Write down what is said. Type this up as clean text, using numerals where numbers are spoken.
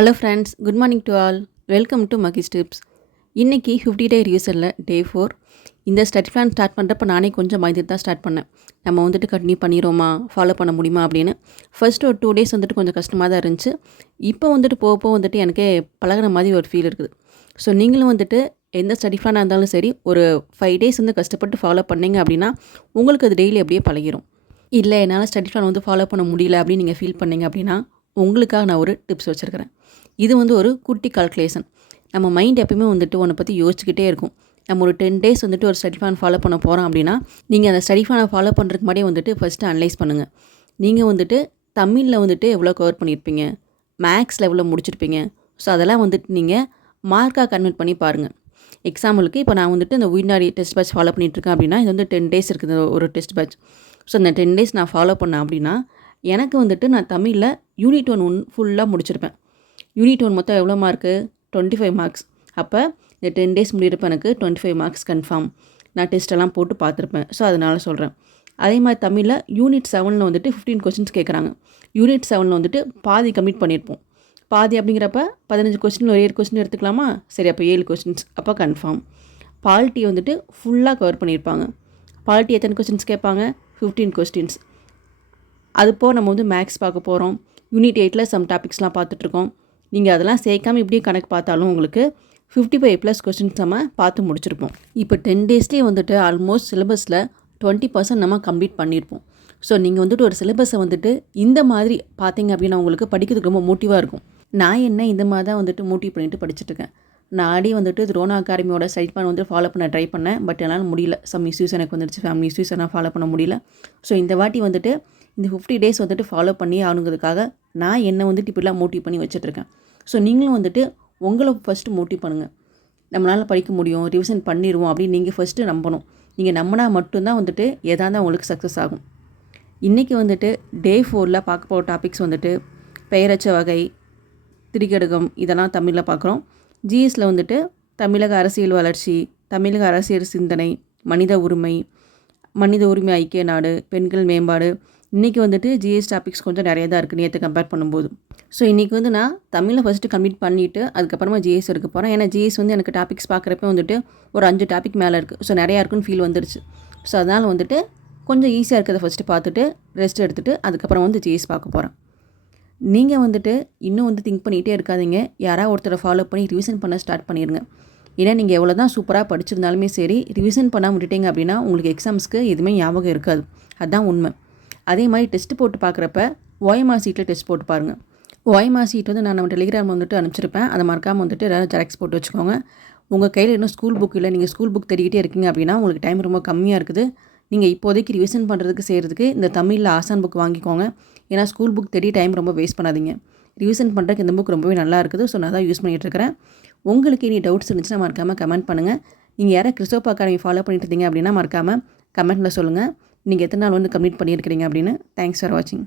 Hello friends, good morning to all. Welcome to மகிஸ் tips. இன்றைக்கி 50 டே ரிவிஷனில் டே 4. இந்த ஸ்டடி பிளான் ஸ்டார்ட் பண்ணுறப்ப நானே கொஞ்சம் பயந்துட்டு தான் ஸ்டார்ட் பண்ணேன். நம்ம வந்துட்டு கண்டினியூ பண்ணிடுவோமா, ஃபாலோ பண்ண முடியுமா அப்படின்னு. ஃபர்ஸ்ட் ஒரு 2 டேஸ் வந்துட்டு கொஞ்சம் கஷ்டமாக தான் இருந்துச்சு. இப்போ வந்துட்டு போக வந்துட்டு எனக்கே பழகுன மாதிரி ஒரு ஃபீல் இருக்குது. ஸோ நீங்களும் வந்துட்டு எந்த ஸ்டடி பிளானாக இருந்தாலும் சரி, ஒரு 5 டேஸ் வந்து கஷ்டப்பட்டு ஃபாலோ பண்ணிங்க அப்படின்னா உங்களுக்கு அது டெய்லி அப்படியே பழகிடும். இல்லை என்னால் ஸ்டடி பிளான் வந்து ஃபாலோ பண்ண முடியல அப்படின்னு நீங்கள் ஃபீல் பண்ணிங்க அப்படின்னா உங்களுக்காக நான் ஒரு டிப்ஸ் வச்சுருக்கிறேன். இது வந்து ஒரு குட்டி கால்குலேஷன். நம்ம மைண்ட் எப்பயுமே வந்துட்டு ஒன்றை பற்றி யோசிச்சுக்கிட்டே இருக்கும். நம்ம ஒரு 10 டேஸ் வந்துட்டு ஒரு ஸ்டடி பிளான் ஃபாலோ பண்ண போகிறோம் அப்படின்னா நீங்கள் அந்த ஸ்டடி பிளானை ஃபாலோ பண்ணுறதுக்கு முன்னாடியே வந்துட்டு ஃபஸ்ட்டு அனலைஸ் பண்ணுங்கள். நீங்கள் வந்துட்டு தமிழில் வந்துட்டு எவ்வளோ கவர் பண்ணியிருப்பீங்க, மேக்ஸில் எவ்வளோ முடிச்சிருப்பீங்க. ஸோ அதெல்லாம் வந்துட்டு நீங்கள் மார்க்காக கன்வெர்ட் பண்ணி பாருங்கள். எக்ஸாம்பிளுக்கு இப்போ நான் வந்துட்டு இந்த உயிர்நாடி டெஸ்ட் பேட்ச் ஃபாலோ பண்ணிகிட்ருக்கேன் அப்படின்னா இது வந்து 10 டேஸ் இருக்குது ஒரு டெஸ்ட் பேட்ச். ஸோ அந்த 10 டேஸ் நான் ஃபாலோ பண்ணேன் அப்படின்னா எனக்கு வந்துட்டு நான் தமிழில் யூனிட் 1 ஃபுல்லாக முடிச்சிருப்பேன். யூனிட் 1 மொத்தம் எவ்வளோ மார்க்கு? 25 மார்க்ஸ். அப்போ இந்த 10 டேஸ் முடிகிறப்ப எனக்கு 25 மார்க்ஸ் கன்ஃபார்ம். நான் டெஸ்ட்டெல்லாம் போட்டு பார்த்துருப்பேன். ஸோ அதனால் சொல்கிறேன். அதே மாதிரி தமிழில் யூனிட் 7 வந்துட்டு 15 கொஸ்டின்ஸ் கேட்குறாங்க. யூனிட் 7 வந்துட்டு பாதி கம்ப்ளீட் பண்ணியிருப்போம். பாதி அப்படிங்கிறப்ப 15 கொஸ்டின் ஒரு 7 கொஸ்டின் எடுத்துக்கலாமா? சரி, அப்போ 7 கொஸ்டின்ஸ் அப்போ கன்ஃபார்ம். பாலிட்டி வந்துட்டு ஃபுல்லாக கவர் பண்ணியிருப்பாங்க. பாலிட்டி எத்தனை கொஸ்டின்ஸ் கேட்பாங்க? 15 கொஸ்டின்ஸ். அதுப்போல் நம்ம வந்து மேக்ஸ் பார்க்க போகிறோம். யூனிட் 8 சம் டாபிக்ஸ்லாம் பார்த்துட்ருக்கோம். நீங்கள் அதெல்லாம் சேர்க்காமல் இப்படியே கணக்கு பார்த்தாலும் உங்களுக்கு 55+ கொஸ்டின்ஸ் நம்ம பார்த்து முடிச்சிருப்போம். இப்போ 10 டேஸ்லேயே வந்துட்டு ஆல்மோஸ்ட் சிலபஸில் 20% நம்ம கம்ப்ளீட் பண்ணியிருப்போம். ஸோ நீங்கள் வந்துட்டு ஒரு சிலபஸை வந்துட்டு இந்த மாதிரி பார்த்தீங்க அப்படின்னா உங்களுக்கு படிக்கிறதுக்கு ரொம்ப மோட்டிவாக இருக்கும். நான் என்ன இந்த மாதிரி தான் வந்துட்டு மோட்டிவ் பண்ணிவிட்டு படிச்சுட்ருக்கேன். நானே வந்துட்டு த்ரோனா அகாடமியோட சைட் பிளான் வந்து ஃபாலோ பண்ண ட்ரை பண்ணேன். பட் என்னால் முடியல. சம் இஷ்யூஸ் எனக்கு வந்துடுச்சு, ஃபேமிலி இஷ்யூஸ் எல்லாம் ஃபாலோ பண்ண முடியல. ஸோ இந்த வாட்டி வந்துட்டு இந்த 50 டேஸ் வந்துட்டு ஃபாலோ பண்ணி ஆகணுங்கிறதுக்காக நான் என்னை வந்துட்டு இப்படிலாம் மோட்டிவ் பண்ணி வச்சுட்ருக்கேன். ஸோ நீங்களும் வந்துட்டு உங்களை ஃபஸ்ட்டு மோட்டிவ் பண்ணுங்கள். நம்மளால் படிக்க முடியும், ரிவிஷன் பண்ணிடுவோம் அப்படின்னு நீங்கள் ஃபஸ்ட்டு நம்பணும். நீங்கள் நம்பினா மட்டும்தான் வந்துட்டு எதாக இருந்தால் உங்களுக்கு சக்ஸஸ் ஆகும். இன்றைக்கி வந்துட்டு டே 4 பார்க்க போகிற டாபிக்ஸ் வந்துட்டு பெயரச்ச வகை, திரிகடுகம் இதெல்லாம் தமிழில் பார்க்குறோம். ஜிஎஸில் வந்துட்டு தமிழக அரசியல் வளர்ச்சி, தமிழக அரசியல் சிந்தனை, மனித உரிமை ஐக்கிய நாடு, பெண்கள் மேம்பாடு. இன்றைக்கி வந்துட்டு ஜிஎஸ் டாபிக்ஸ் கொஞ்சம் நிறைய தான் இருக்குது நேற்று கம்பேர் பண்ணும்போது. ஸோ இன்றைக்கி வந்து நான் தமிழில் ஃபஸ்ட்டு கம்ப்ளீட் பண்ணிவிட்டு அதுக்கப்புறமா ஜிஎஸ் எடுக்க போகிறேன். ஏன்னா ஜிஎஸ் வந்து எனக்கு டாபிக்ஸ் பார்க்குறப்ப வந்துட்டு ஒரு 5 டாபிக் மேலே இருக்குது. ஸோ நிறையா இருக்குன்னு ஃபீல் வந்துருச்சு. ஸோ அதனால் வந்துட்டு கொஞ்சம் ஈஸியாக இருக்கிறத ஃபஸ்ட்டு பார்த்துட்டு ரெஸ்ட் எடுத்துகிட்டு அதுக்கப்புறம் வந்து ஜிஎஸ் பார்க்க போகிறேன். நீங்கள் வந்துட்டு இன்னும் வந்து திங்க் பண்ணிகிட்டே இருக்காதீங்க. யாராவது ஒருத்தரை ஃபாலோ பண்ணி ரிவிஷன் பண்ண ஸ்டார்ட் பண்ணிடுங்க. ஏன்னா நீங்கள் எவ்வளோ தான் சூப்பராக படிச்சிருந்தாலுமே சரி, ரிவிஷன் பண்ணாமல் விட்டுட்டீங்க அப்படின்னா உங்களுக்கு எக்ஸாம்ஸ்க்கு எதுவுமே ஞாபகம் இருக்காது. அதுதான் உண்மை. அதே மாதிரி டெஸ்ட் போட்டு பார்க்குறப்ப ஓஎம்ஆர் சீட்டில் டெஸ்ட் போட்டு பாருங்கள். ஓஎம்ஆர் சீட் வந்து நான் நம்ம டெலிகிராம் வந்துட்டு அனுப்பிச்சிருப்பேன். அதை மறக்காமல் வந்துட்டு ஏதாவது ஜெராக்ஸ் போட்டு வச்சுக்கோங்க. உங்கள் கையில் இன்னும் ஸ்கூல் புக் இல்லை, நீங்கள் ஸ்கூல் புக் தேடிக்கிட்டே இருக்கீங்க அப்படின்னா உங்களுக்கு டைம் ரொம்ப கம்மியாக இருக்குது. நீங்கள் இப்போதைக்கு ரிவிஷன் பண்ணுறதுக்கு செய்கிறதுக்கு இந்த தமிழில் ஆசான் புக் வாங்கிக்கோங்க. ஏன்னா ஸ்கூல் புக் தேடி டைம் ரொம்ப வேஸ்ட் பண்ணாதீங்க. ரிவிஷன் பண்ணுறதுக்கு இந்த புக் ரொம்பவே நல்லா இருக்குது. ஸோ நான் தான் யூஸ் பண்ணிகிட்ருக்கிறேன். உங்களுக்கு இனி டவுட்ஸ் இருந்துச்சுன்னா மறக்காமல் கமெண்ட் பண்ணுங்கள். நீங்கள் யாராவது கிறிஸ்டோப் அகாடமி ஃபாலோ பண்ணிட்டு இருந்தீங்க அப்படின்னா மறக்காமல் கமெண்ட்டில் சொல்லுங்கள். நீங்கள் எத்தனை நாள் வந்து கம்ப்ளீட் பண்ணியிருக்கிறீங்க அப்படின்னு. தேங்க்ஸ் ஃபார் வாட்சிங்.